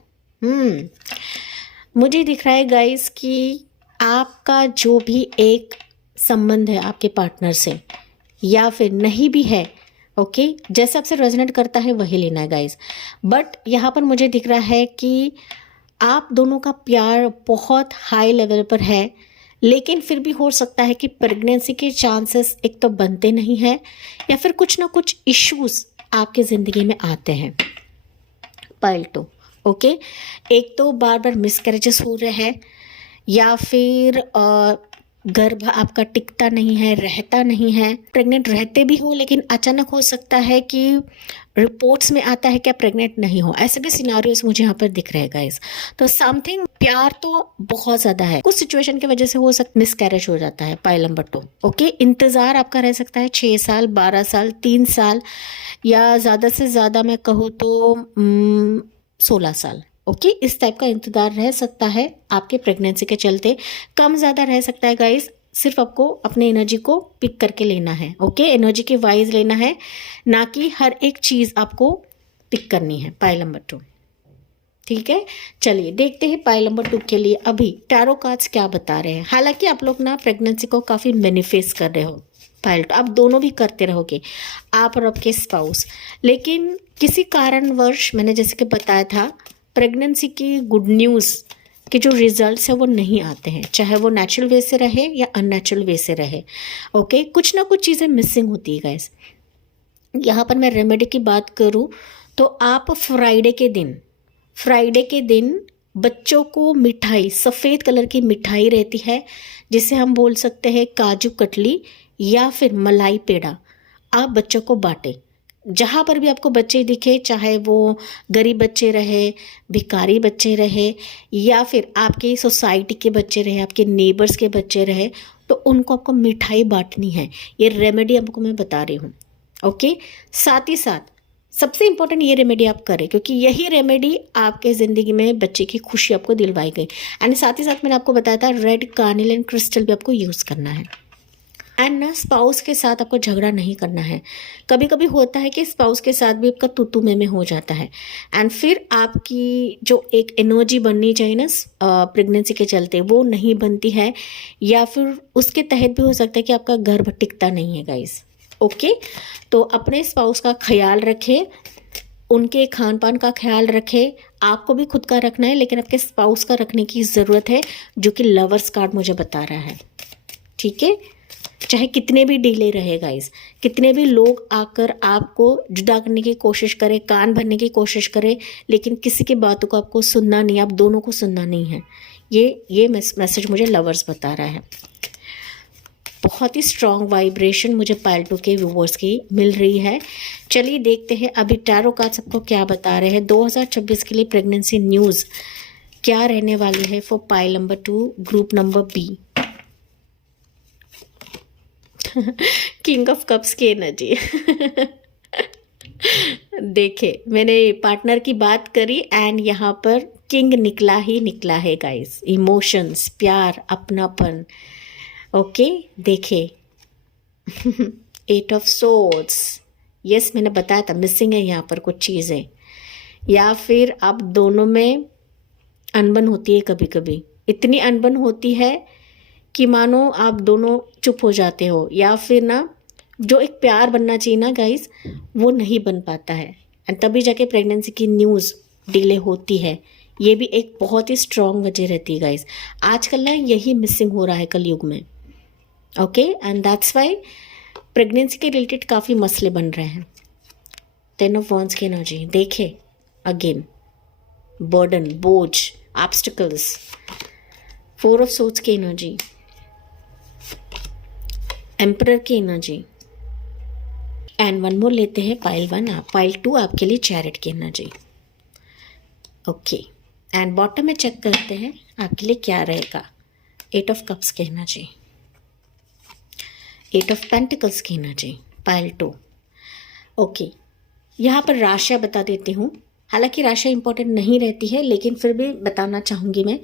मुझे दिख रहा है गाइस कि आपका जो भी एक संबंध है आपके पार्टनर से, या फिर नहीं भी है, ओके जैसे आपसे रेजोनेट करता है वही लेना है गाइस। बट यहाँ पर मुझे दिख रहा है कि आप दोनों का प्यार बहुत हाई लेवल पर है, लेकिन फिर भी हो सकता है कि प्रेगनेंसी के चांसेस एक तो बनते नहीं हैं या फिर कुछ ना कुछ इश्यूज आपके ज़िंदगी में आते हैं। पाइल 2 ओके, एक तो बार बार मिसकैरेजेस हो रहे हैं या फिर गर्भ आपका टिकता नहीं है, रहता नहीं है। प्रेग्नेंट रहते भी हो लेकिन अचानक हो सकता है कि रिपोर्ट्स में आता है कि आप प्रेग्नेंट नहीं हो, ऐसे भी सिनारियोस मुझे यहाँ पर दिख रहे हैं गाइस। तो समथिंग प्यार तो बहुत ज़्यादा है, कुछ सिचुएशन की वजह से हो सकता मिसकैरेज हो जाता है। पाइल नंबर 2 ओके, इंतज़ार आपका रह सकता है 6 साल, 12 साल, 3 साल या ज़्यादा से ज़्यादा मैं कहूँ तो 16 साल। ओके इस टाइप का इंतज़ार रह सकता है आपके प्रेगनेंसी के चलते, कम ज़्यादा रह सकता है गाइस। सिर्फ आपको अपने एनर्जी को पिक करके लेना है। ओके एनर्जी के वाइज लेना है, ना कि हर एक चीज़ आपको पिक करनी है। पाइल नंबर 2 ठीक है, चलिए देखते हैं पाइल नंबर 2 के लिए अभी टैरो कार्ड्स क्या बता रहे हैं। हालांकि आप लोग ना प्रेगनेंसी को काफ़ी मैनिफेस्ट कर रहे हो। पाइल 2 आप दोनों भी करते रहोगे, आप और आपके स्पाउस, लेकिन किसी कारणवश मैंने जैसे कि बताया था प्रेगनेंसी की गुड न्यूज़ के जो रिजल्ट्स है वो नहीं आते हैं, चाहे वो नेचुरल वे से रहे या अननेचुरल वे से रहे। ओके कुछ ना कुछ चीज़ें मिसिंग होती है गाइस। यहाँ पर मैं रेमेडी की बात करूँ तो आप फ्राइडे के दिन बच्चों को मिठाई, सफ़ेद कलर की मिठाई रहती है जिसे हम बोल सकते हैं काजू कतली या फिर मलाई पेड़ा, आप बच्चों को बांटें। जहाँ पर भी आपको बच्चे दिखे, चाहे वो गरीब बच्चे रहे, भिखारी बच्चे रहे या फिर आपके सोसाइटी के बच्चे रहे, आपके नेबर्स के बच्चे रहे, तो उनको आपको मिठाई बांटनी है। ये रेमेडी आपको मैं बता रही हूँ। ओके साथ ही साथ सबसे इम्पोर्टेंट ये रेमेडी आप करें, क्योंकि यही रेमेडी आपके ज़िंदगी में बच्चे की खुशी आपको दिलवाई गई। एंड साथ ही साथ मैंने आपको बताया था रेड कार्निलन क्रिस्टल भी आपको यूज़ करना है। एंड ना स्पाउस के साथ आपको झगड़ा नहीं करना है। कभी कभी होता है कि स्पाउस के साथ भी आपका तू में हो जाता है, एंड फिर आपकी जो एक एनर्जी बननी चाहिए ना प्रेगनेंसी के चलते वो नहीं बनती है, या फिर उसके तहत भी हो सकता है कि आपका गर्भ टिकता नहीं है गाइस। ओके तो अपने स्पाउस का ख्याल रखें, उनके खान पान का ख्याल रखें, आपको भी खुद का रखना है लेकिन आपके स्पाउस का रखने की ज़रूरत है, जो कि लवर्स कार्ड मुझे बता रहा है। ठीक है, चाहे कितने भी डिले रहे गाइस, कितने भी लोग आकर आपको जुदा करने की कोशिश करें, कान भरने की कोशिश करें, लेकिन किसी की बातों को आपको सुनना नहीं, आप दोनों को सुनना नहीं है। ये मैसेज मुझे लवर्स बता रहा है। बहुत ही स्ट्रॉन्ग वाइब्रेशन मुझे पाइल 2 के व्यूवर्स की मिल रही है। चलिए देखते हैं अभी टैरो कार्ड सबको क्या बता रहे हैं। 2026 के लिए प्रेगनेंसी न्यूज़ क्या रहने वाली है for pile number 2 group number b. King of cups की एनर्जी देखे, मैंने पार्टनर की बात करी एंड यहाँ पर किंग निकला ही निकला है गाइस। इमोशंस, प्यार, अपनापन। ओके देखे 8 ऑफ सोर्ड्स, यस मैंने बताया था मिसिंग है यहाँ पर कुछ चीज़ें, या फिर आप दोनों में अनबन होती है, कभी कभी इतनी अनबन होती है कि मानो आप दोनों चुप हो जाते हो, या फिर ना जो एक प्यार बनना चाहिए ना गाइस वो नहीं बन पाता है, एंड तभी जाके प्रेगनेंसी की न्यूज़ डिले होती है। ये भी एक बहुत ही स्ट्रॉन्ग वजह रहती है गाइस। आजकल ना यही मिसिंग हो रहा है कलयुग में। Okay and that's why pregnancy के रिलेटेड काफ़ी मसले बन रहे हैं। 10 ऑफ वॉन्ड्स की एनर्जी देखे अगेन, बर्डन, बोझ, ऑब्स्टिकल्स। 4 ऑफ सोर्ड्स की एनर्जी, एम्परर की एनर्जी, एंड वन मोर लेते हैं पाइल 1 आप, पाइल 2 आपके लिए चैरिट की एनर्जी। ओके एंड बॉटम में चेक करते हैं आपके लिए क्या रहेगा। 8 ऑफ कप्स की एनर्जी, 8 ऑफ पेंटिकल्स की एनर्जी, पाइल 2। ओके यहाँ पर राशियाँ बता देती हूँ, हालांकि राशियाँ इंपॉर्टेंट नहीं रहती है लेकिन फिर भी बताना चाहूँगी मैं।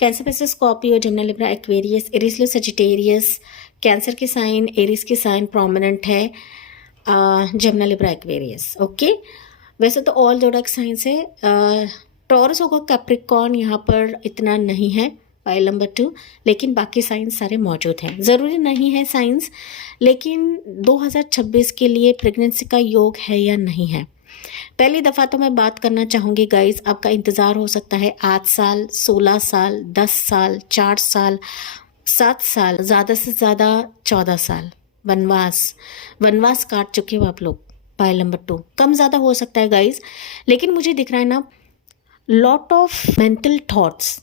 Cancer, Pisces, Scorpio, Gemini, Libra, Aquarius, Aries, Leo, Sagittarius. Cancer की साइन, एरीज की साइन प्रोमिनेंट है, जेमिनी, लिब्रा, एक्वेरियस। ओके वैसे तो ऑल जोड़क साइंस है। टॉरस होगा, कैप्रिकॉर्न यहाँ पर इतना नहीं है। पाइल नंबर 2, लेकिन बाकी साइंस सारे मौजूद हैं। ज़रूरी नहीं है साइंस, लेकिन 2026 के लिए प्रेगनेंसी का योग है या नहीं है। पहली दफ़ा तो मैं बात करना चाहूँगी गाइस, आपका इंतज़ार हो सकता है 8 साल, 16 साल, 10 साल, 4 साल, 7 साल, ज़्यादा से ज़्यादा 14 साल वनवास काट चुके हो आप लोग। पाइल नंबर 2 कम ज़्यादा हो सकता है गाइस, लेकिन मुझे दिख रहा है ना, लॉट ऑफ मेंटल थॉट्स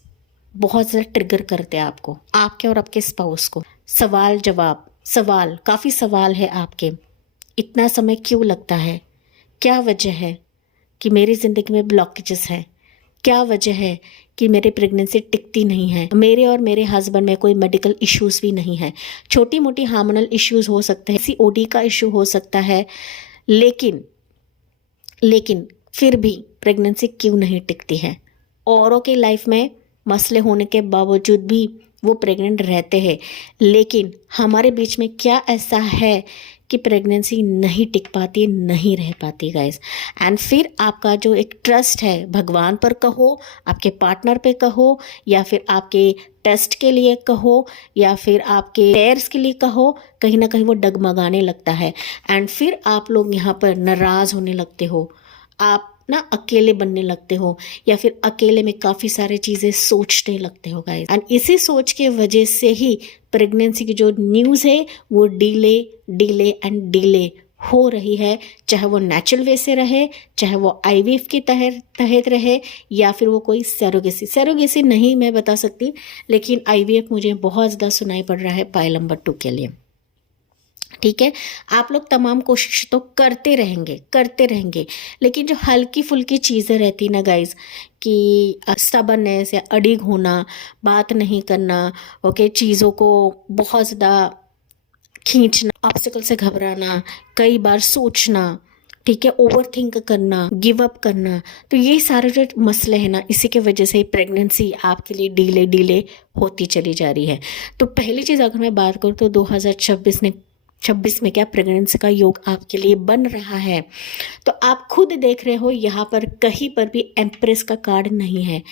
बहुत ज़्यादा ट्रिगर करते हैं आपको, आपके और आपके स्पाउस को। सवाल जवाब, सवाल, काफ़ी सवाल है आपके। इतना समय क्यों लगता है? क्या वजह है कि मेरी ज़िंदगी में ब्लॉकेजेस है? क्या वजह है कि मेरी प्रेगनेंसी टिकती नहीं है? मेरे और मेरे हस्बैंड में कोई मेडिकल इश्यूज़ भी नहीं है। छोटी मोटी हार्मोनल इश्यूज़ हो सकते हैं, सीओडी का इशू हो सकता है, लेकिन फिर भी प्रेगनेंसी क्यों नहीं टिकती है? औरों की लाइफ में मसले होने के बावजूद भी वो प्रेग्नेंट रहते हैं, लेकिन हमारे बीच में क्या ऐसा है कि प्रेगनेंसी नहीं टिक पाती, नहीं रह पाती गाइस। एंड फिर आपका जो एक ट्रस्ट है, भगवान पर कहो, आपके पार्टनर पे कहो, या फिर आपके टेस्ट के लिए कहो, या फिर आपके पेयर्स के लिए कहो, कहीं ना कहीं वो डगमगाने लगता है। एंड फिर आप लोग यहाँ पर नाराज़ होने लगते हो, आप ना अकेले बनने लगते हो, या फिर अकेले में काफ़ी सारी चीज़ें सोचने लगते हो गाइस। एंड इसी सोच के वजह से ही प्रेगनेंसी की जो न्यूज़ है वो डिले हो रही है, चाहे वो नेचुरल वे से रहे, चाहे वो आईवीएफ के तहत रहे, या फिर वो कोई सैरोगेसी नहीं मैं बता सकती, लेकिन आईवीएफ मुझे बहुत ज़्यादा सुनाई पड़ रहा है पाइल नंबर 2 के लिए। ठीक है, आप लोग तमाम कोशिश तो करते रहेंगे, लेकिन जो हल्की फुल्की चीज़ें रहती ना गाइज, कि स्टबर्ननेस या अड़िग होना, बात नहीं करना, ओके, चीज़ों को बहुत ज़्यादा खींचना, ऑब्स्टिकल से घबराना, कई बार सोचना, ठीक है, ओवर थिंक करना, गिव अप करना, तो ये सारे जो मसले हैं ना, इसी के वजह से प्रेगनेंसी आपके लिए डिले होती चली जा रही है। तो पहली चीज़ अगर मैं बात करूँ तो 2026 में क्या प्रेगनेंसी का योग आपके लिए बन रहा है, तो आप खुद देख रहे हो यहाँ पर कहीं पर भी एम्प्रेस का कार्ड नहीं है,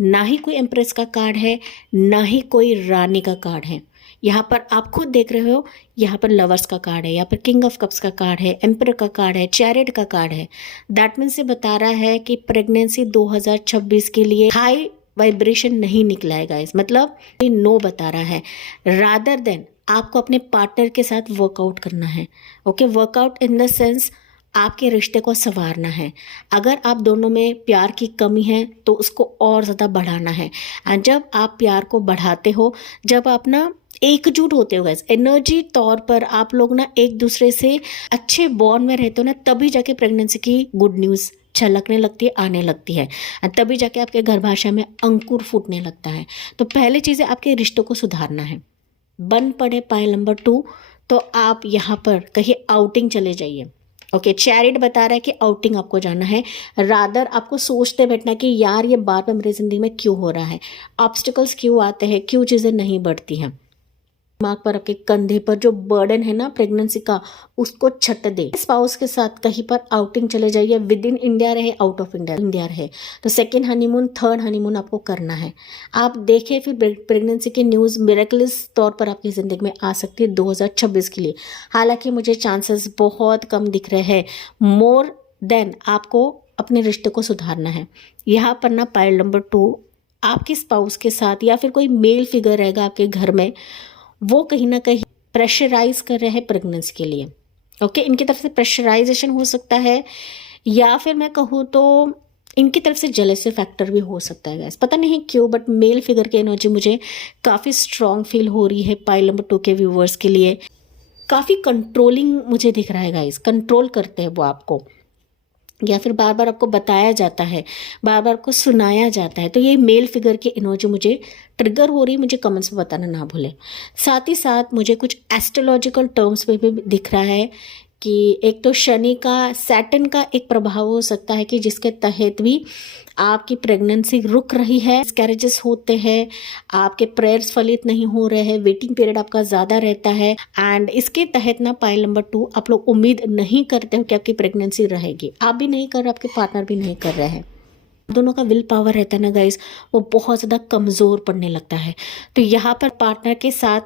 ना ही कोई एम्प्रेस का कार्ड है, ना ही कोई रानी का कार्ड है। यहाँ पर आप खुद देख रहे हो, यहाँ पर लवर्स का कार्ड है, यहाँ पर किंग ऑफ कप्स का कार्ड है, एम्पर का कार्ड है, चैरियट का कार्ड है। दैट मीन्स ये बता रहा है कि प्रेगनेंसी 2026 के लिए हाई वाइब्रेशन नहीं निकला है गाइस, मतलब ये नो बता रहा है। रादर देन आपको अपने पार्टनर के साथ वर्कआउट करना है, okay, workout in the sense आपके रिश्ते को संवारना है। अगर आप दोनों में प्यार की कमी है तो उसको और ज़्यादा बढ़ाना है। एंड जब आप प्यार को बढ़ाते हो, जब आप ना एकजुट होते हो गैस, एनर्जी तौर पर आप लोग ना एक दूसरे से अच्छे बॉन्ड में रहते हो ना, तभी जाके प्रेगनेंसी की गुड न्यूज़ छलकने लगती है, आने लगती है, तभी जाके आपके गर्भाशय में अंकुर फूटने लगता है। तो पहले चीज़ें आपके रिश्तों को सुधारना है। बन पड़े पाइल नंबर 2 तो आप यहाँ पर कहीं आउटिंग चले जाइए, ओके। चैरिट बता रहा है कि आउटिंग आपको जाना है, रादर आपको सोचते बैठना कि यार ये बार बार मेरी ज़िंदगी में क्यों हो रहा है, ऑब्स्टिकल्स क्यों आते हैं, क्यों चीज़ें नहीं बढ़ती हैं। दिमाग पर, आपके कंधे पर जो बर्डन है ना प्रेगनेंसी का, उसको छट दे। स्पाउस के साथ कहीं पर आउटिंग चले जाइए, विद इन इंडिया रहे, आउट ऑफ इंडिया रहे, तो सेकेंड हनीमून, थर्ड हनीमून आपको करना है। आप देखें फिर प्रेगनेंसी की न्यूज़ मिरेकलस तौर पर आपकी ज़िंदगी में आ सकती है 2026 के लिए। हालांकि मुझे चांसेस बहुत कम दिख रहे हैं। मोर देन आपको अपने रिश्ते को सुधारना है। यहाँ पर ना पाइल नंबर 2 आपके स्पाउस के साथ, या फिर कोई मेल फिगर रहेगा आपके घर में, वो कहीं ना कहीं प्रेशराइज कर रहे हैं प्रेगनेंसी के लिए, ओके। इनकी तरफ से प्रेशराइजेशन हो सकता है, या फिर मैं कहूँ तो इनकी तरफ से जेलसी फैक्टर भी हो सकता है गाइस, पता नहीं क्यों, बट मेल फिगर की एनर्जी मुझे काफ़ी स्ट्रॉन्ग फील हो रही है पाइल नंबर 2 के व्यूवर्स के लिए। काफ़ी कंट्रोलिंग मुझे दिख रहा है गाइस, कंट्रोल करते हैं वो आपको, या फिर बार बार आपको बताया जाता है, बार बार आपको सुनाया जाता है। तो ये मेल फिगर की एनर्जी मुझे ट्रिगर हो रही है, मुझे कमेंट्स में बताना ना भूलें। साथ ही साथ मुझे कुछ एस्ट्रोलॉजिकल टर्म्स में भी दिख रहा है कि एक तो शनि का, सैटर्न का एक प्रभाव हो सकता है कि जिसके तहत भी आपकी प्रेगनेंसी रुक रही है, मिसकैरेजेस होते हैं, आपके प्रेयर्स फलित नहीं हो रहे हैं, वेटिंग पीरियड आपका ज़्यादा रहता है। एंड इसके तहत ना पाइल नंबर 2 आप लोग उम्मीद नहीं करते हो कि आपकी प्रेगनेंसी रहेगी, आप भी नहीं कर रहे, आपके पार्टनर भी नहीं कर रहे हैं। दोनों का विल पावर रहता है ना गाइस, वो बहुत ज़्यादा कमज़ोर पड़ने लगता है। तो यहाँ पर पार्टनर के साथ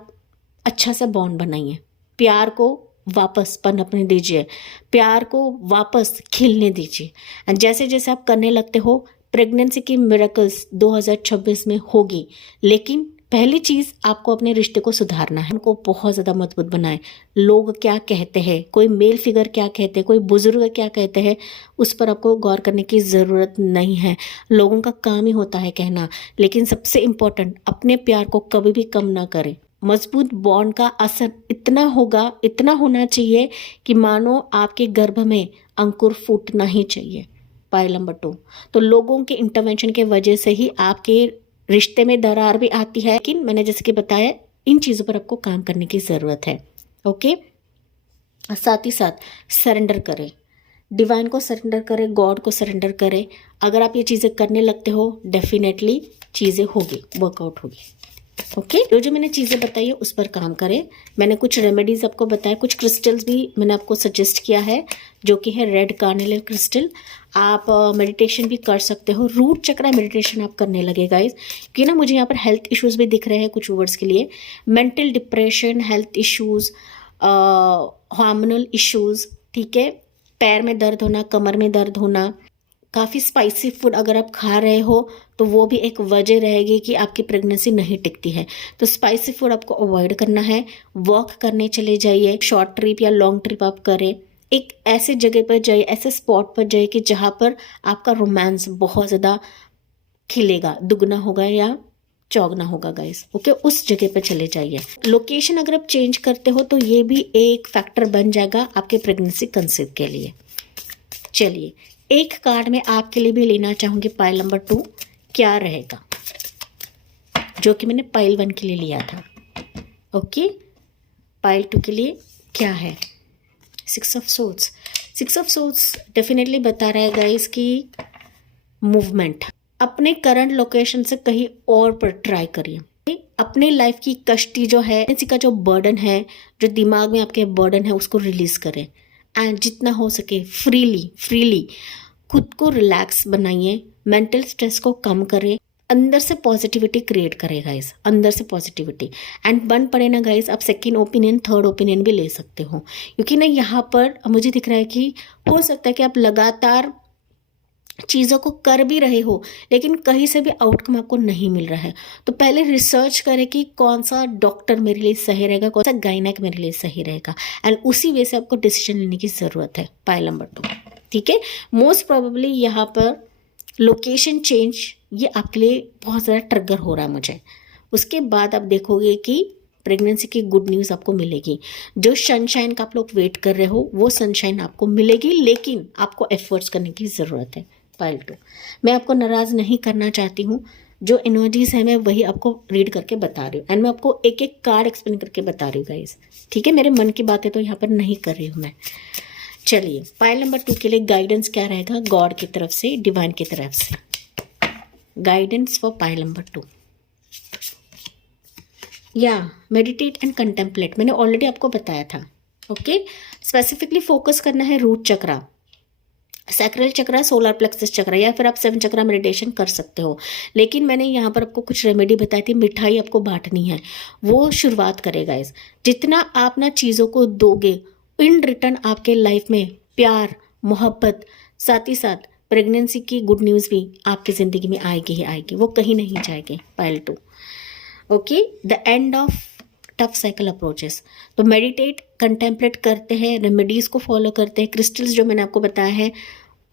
अच्छा सा बॉन्ड बनाइए, प्यार को वापस पनपने दीजिए, प्यार को वापस खिलने दीजिए। एंड जैसे जैसे आप करने लगते हो, प्रेगनेंसी की मिरेकल्स 2026 में होगी। लेकिन पहली चीज़, आपको अपने रिश्ते को सुधारना है, उनको बहुत ज़्यादा मजबूत बनाएं। लोग क्या कहते हैं, कोई मेल फिगर क्या कहते हैं, कोई बुजुर्ग क्या कहते हैं, उस पर आपको गौर करने की ज़रूरत नहीं है। लोगों का काम ही होता है कहना। लेकिन सबसे इम्पोर्टेंट, अपने प्यार को कभी भी कम ना करें। मजबूत बॉन्ड का असर इतना होगा, इतना होना चाहिए कि मानो आपके गर्भ में अंकुर फूटना ही चाहिए। पायल नंबर 2, तो लोगों के इंटरवेंशन के वजह से ही आपके रिश्ते में दरार भी आती है। लेकिन मैंने जैसे कि बताया, इन चीज़ों पर आपको काम करने की ज़रूरत है। ओके, साथ ही साथ सरेंडर करें, डिवाइन को सरेंडर करें, गॉड को सरेंडर करें। अगर आप ये चीज़ें करने लगते हो, डेफिनेटली चीज़ें होगी, वर्कआउट होगी। ओके, जो मैंने चीज़ें बताई है उस पर काम करें। मैंने कुछ रेमेडीज आपको बताया, कुछ क्रिस्टल्स भी मैंने आपको सजेस्ट किया है, जो कि है रेड कार्नेलियन क्रिस्टल। आप मेडिटेशन भी कर सकते हो, रूट चक्रा मेडिटेशन आप करने लगे गाइस, क्योंकि ना मुझे यहाँ पर हेल्थ इश्यूज भी दिख रहे हैं कुछ व्यूअर्स के लिए, mental depression, health issues, hormonal issues, ठीक है, पैर में दर्द होना, कमर में दर्द होना, काफ़ी स्पाइसी फूड अगर आप खा रहे हो तो वो भी एक वजह रहेगी कि आपकी प्रेगनेंसी नहीं टिकती है। तो स्पाइसी फूड आपको अवॉइड करना है। वॉक करने चले जाइए, शॉर्ट ट्रिप या लॉन्ग ट्रिप आप करें। एक ऐसे जगह पर जाइए, ऐसे स्पॉट पर जाइए कि जहाँ पर आपका रोमांस बहुत ज़्यादा खिलेगा, दुगना होगा या चौगना होगा गाइस। ओके, उस जगह पर चले जाइए। लोकेशन अगर आप चेंज करते हो तो ये भी एक फैक्टर बन जाएगा आपके प्रेगनेंसी कंसीव के लिए। चलिए, एक कार्ड में आपके लिए भी लेना चाहूँगी पाइल नंबर 2, क्या रहेगा, जो कि मैंने पाइल 1 के लिए लिया था। ओके, पाइल 2 के लिए क्या है, 6 of swords. 6 of swords definitely बता रहा है गाइस कि मूवमेंट, अपने करंट लोकेशन से कहीं और पर ट्राई करिए। अपने लाइफ की कश्ती जो है, इसी का जो बर्डन है, जो दिमाग में आपके बर्डन है, उसको रिलीज करें। एंड जितना हो सके फ्रीली खुद को रिलैक्स बनाइए, मेंटल स्ट्रेस को कम करें, अंदर से पॉजिटिविटी क्रिएट करें गाइस, अंदर से पॉजिटिविटी। एंड बन पड़े ना गाइस, आप सेकंड ओपिनियन, थर्ड ओपिनियन भी ले सकते हो, क्योंकि ना यहाँ पर मुझे दिख रहा है कि हो सकता है कि आप लगातार चीज़ों को कर भी रहे हो लेकिन कहीं से भी आउटकम आपको नहीं मिल रहा है। तो पहले रिसर्च करें कि कौन सा डॉक्टर मेरे लिए सही रहेगा, कौन सा गायनेक मेरे लिए सही रहेगा, एंड उसी वे से आपको डिसीजन लेने की ज़रूरत है। पाइल नंबर 2, ठीक है। मोस्ट प्रोबेबली यहाँ पर लोकेशन चेंज ये आपके लिए बहुत ज़्यादा ट्रिगर हो रहा है मुझे। उसके बाद आप देखोगे कि प्रेगनेंसी की गुड न्यूज़ आपको मिलेगी। जो सनशाइन का आप लोग वेट कर रहे हो वो सनशाइन आपको मिलेगी, लेकिन आपको एफर्ट्स करने की ज़रूरत है। पाइल 2, मैं आपको नाराज़ नहीं करना चाहती हूँ, जो एनर्जीज है मैं वही आपको रीड करके बता रही हूँ, एंड मैं आपको एक एक कार्ड एक्सप्लेन करके बता रही हूँ गाइस, ठीक है। मेरे मन की बातें तो यहाँ पर नहीं कर रही हूँ मैं। चलिए, पाइल नंबर 2 के लिए गाइडेंस क्या रहेगा गॉड की तरफ से, डिवाइन की तरफ से, गाइडेंस फॉर पाइल नंबर 2। या मेडिटेट एंड कंटेम्पलेट, मैंने ऑलरेडी आपको बताया था। ओके, स्पेसिफिकली फोकस करना है रूट चक्रा, सैक्रल चक्रा, सोलर प्लेक्सस चक्रा, या फिर आप 7 चक्रा मेडिटेशन कर सकते हो। लेकिन मैंने यहाँ पर आपको कुछ रेमेडी बताई थी, मिठाई आपको बांटनी है, वो शुरुआत करेगा इस। जितना आप ना चीज़ों को दोगे, इन रिटर्न आपके लाइफ में प्यार, मोहब्बत, साथ ही साथ प्रेगनेंसी की गुड न्यूज़ भी आपकी ज़िंदगी में आएगी ही आएगी, वो कहीं नहीं जाएगी। Pile 2, okay, the end of tough cycle approaches. तो मेडिटेट, कंटेम्पलेट करते हैं, रेमेडीज़ को फॉलो करते हैं, क्रिस्टल्स जो मैंने आपको बताया है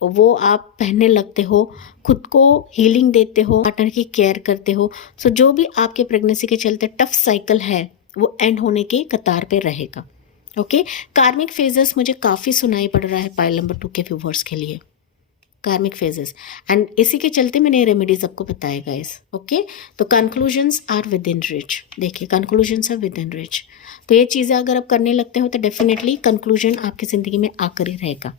वो आप पहनने लगते हो, खुद को हीलिंग देते हो, पार्टनर की केयर करते हो। सो जो भी आपके प्रेगनेंसी के चलते टफ साइकिल है वो एंड होने के कतार पे रहेगा। ओके, कार्मिक फेजेस मुझे काफ़ी सुनाई पड़ रहा है पाइल नंबर 2 के व्यूवर्स के लिए, कार्मिक फेजेस, एंड इसी के चलते मैंने रेमेडीज आपको बताया गाइस। ओके, तो conclusions are within reach, देखिए conclusions are within reach. तो ये चीज़ें अगर आप करने लगते हो तो डेफिनेटली कंक्लूजन आपकी ज़िंदगी में आकर ही रहेगा।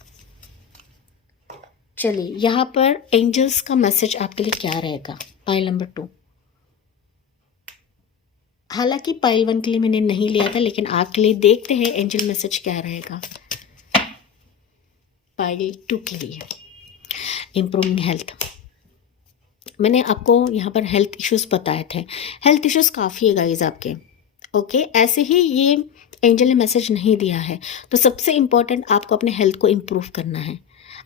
चलिए, यहाँ पर एंजल्स का मैसेज आपके लिए क्या रहेगा पाइल नंबर 2। हालांकि पाइल 1 के लिए मैंने नहीं लिया था, लेकिन आपके लिए देखते हैं एंजल मैसेज क्या रहेगा पाइल 2 के लिए। इम्प्रूविंग हेल्थ, मैंने आपको यहाँ पर हेल्थ इश्यूज़ बताए थे, हेल्थ इश्यूज़ काफ़ी है गाइज आपके। ओके, ऐसे ही ये एंजल ने मैसेज नहीं दिया है। तो सबसे इम्पॉर्टेंट आपको अपने हेल्थ को इम्प्रूव करना है।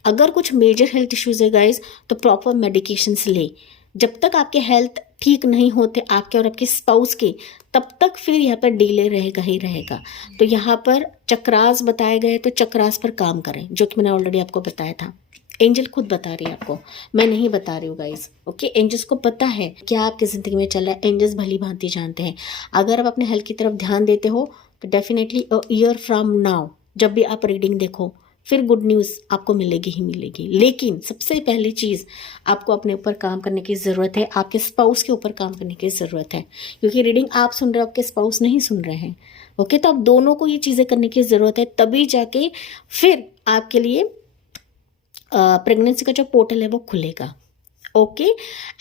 अगर कुछ मेजर हेल्थ इश्यूज़ है गाइज तो प्रॉपर मेडिकेशंस ले। जब तक आपके हेल्थ ठीक नहीं होते आपके और आपके स्पाउस के, तब तक फिर यहाँ पर डिले रहेगा ही रहेगा। तो यहाँ पर चक्रास बताए गए तो चक्रास पर काम करें, जो कि मैंने ऑलरेडी आपको बताया था। एंजल खुद बता रही है आपको, मैं नहीं बता रही हूँ गाइज। ओके, एंजल्स को पता है क्या आपकी ज़िंदगी में चल रहा है, एंजल्स भली भांति जानते हैं। अगर आप अपने हेल्थ की तरफ ध्यान देते हो तो डेफिनेटली ईयर फ्रॉम नाउ जब भी आप रीडिंग देखो फिर गुड न्यूज़ आपको मिलेगी ही मिलेगी। लेकिन सबसे पहली चीज़ आपको अपने ऊपर काम करने की ज़रूरत है, आपके स्पाउस के ऊपर काम करने की ज़रूरत है, क्योंकि रीडिंग आप सुन रहे हो, आपके स्पाउस नहीं सुन रहे हैं। ओके, तो आप दोनों को ये चीज़ें करने की ज़रूरत है, तभी जाके फिर आपके लिए प्रेगनेंसी का जो पोर्टल है वो खुलेगा। ओके,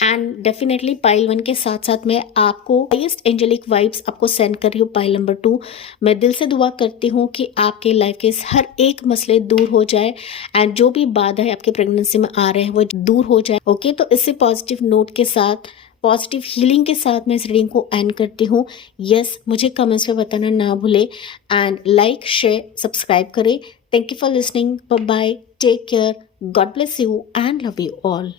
एंड डेफिनेटली पाइल 1 के साथ साथ मैं आपको हाईएस्ट एंजेलिक वाइब्स आपको सेंड कर रही हूँ। पाइल नंबर 2, मैं दिल से दुआ करती हूँ कि आपके लाइफ के हर एक मसले दूर हो जाए एंड जो भी बाधा है आपके प्रेगनेंसी में आ रहे हैं वो दूर हो जाए। ओके, तो इसी पॉजिटिव नोट के साथ, पॉजिटिव हीलिंग के साथ मैं इस रीडिंग को एंड करती हूँ। यस, मुझे कमेंट्स में बताना ना भूले एंड लाइक शेयर सब्सक्राइब करें। Thank you for listening, bye bye, take care, God bless you and love you all.